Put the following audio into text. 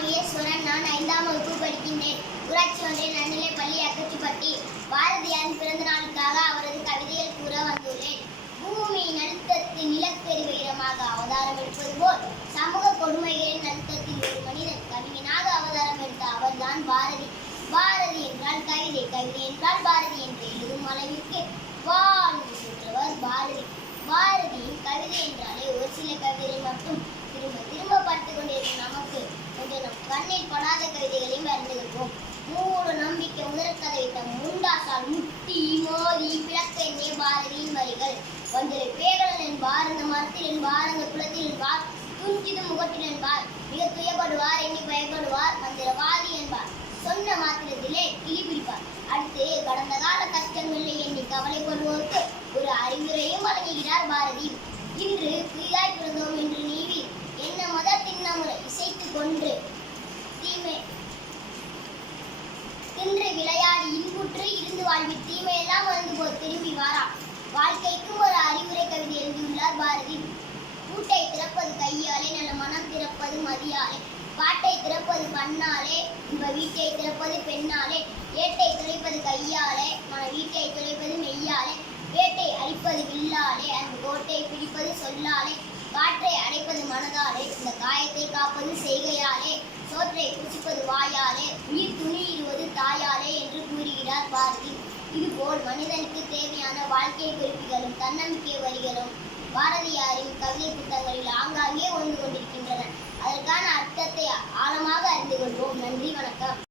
மகேஸ்வரன். நான் 5ஆம் வகுப்பு படிக்கின்றேன். ஊராட்சி ஒன்றிய நடுநிலைப் பள்ளி அக்கச்சிப்பட்டி. பாரதியாரின் பிறந்த நாளுக்காக அவரது கவிதைகள் கூற வந்துள்ளேன். பூமியின் அழுத்தத்தில் நிலக்கரி வைரமாக அவதாரம் எடுப்பது போல் சமூக கொடுமைகளின் அழுத்தத்தில் ஒரு மனிதன் கவிஞனாக அவதாரம் எடுத்த அவர்தான் பாரதி. பாரதி என்றால் கவிதை, கவிதை என்றால் பாரதி என்று எழுதும் அளவிற்கு வாழ்ந்து சென்றவர் பாரதி. பாரதியின் கவிதை என்றாலே ஒரு சில கவிதைகள் மட்டும் திரும்ப திரும்ப பார்த்துக் கொண்டிருக்கும் நமக்கு கொஞ்சம் நம் கண்ணில் படாத கவிதைகளையும் அறிந்திருப்போம். மூட நம்பிக்கை முதற்கதை வைத்த முண்டாசால் முட்டி மோதி பிளக்க எண்ணே பாரதியின் வரிகள். ஒன்றரை பேகலன் என்பார், அந்த மரத்தில் என்பார், அந்த குளத்தில் என்பார், துஞ்சிது முகத்தில் என்பார், மிக துயப்படுவார், எண்ணி பயப்படுவார், மந்திரவாதி என்பார், சொன்ன மாத்திரத்திலே கிளி பிடிப்பார். அடுத்து கடந்த கால கஷ்டங்களை எண்ணி கவலைப்படுவோருக்கு ஒரு அறிவுரையும் வழங்குகிறார் பாரதி. இன்று புதிதாய் பிறந்தோம் என்று நீவி என்ன மத திண்ணமுறை இசைத்து கொன்று தீமை தின்று விளையாடி இன்புற்று இருந்து வாழ்வி தீமையெல்லாம் வந்து போது திரும்பி வாரா. வாழ்க்கைக்கும் ஒரு அறிவுரை கவிதை எழுதியுள்ளார் பாரதி. பூட்டை திறப்பது கையாலே, நல்ல மனம் திறப்பது மதியாலே, பாட்டை திறப்பது பண்ணாலே, இன்ப வீட்டை திறப்பது பெண்ணாலே, ஏட்டை துளைப்பது கையாலே, மன வீட்டை துளைப்பது மெய்யாலே, வேட்டை அடிப்பது வில்லாலே, அந்த கோட்டை பிடிப்பது சொல்லாலே, காற்றை அடைப்பது மனதாலே, இந்த காயத்தை காப்பது செய்கையாலே, சோற்றை புசிப்பது வாயாலே, உயிர் துணியிடுவது தாயாலே என்று கூறுகிறார் பாரதி. இதுபோல் மனிதனுக்கு தேவையான வாழ்க்கை குறிப்புகளும் தன்னம்பிக்கை வரிகளும் பாரதியாரின் கவிதை புத்தகங்களில் ஆங்காங்கே ஒன்று கொண்டிருக்கின்றன. அதற்கான அர்த்தத்தை ஆழமாக அறிந்து கொள்வோம். நன்றி, வணக்கம்.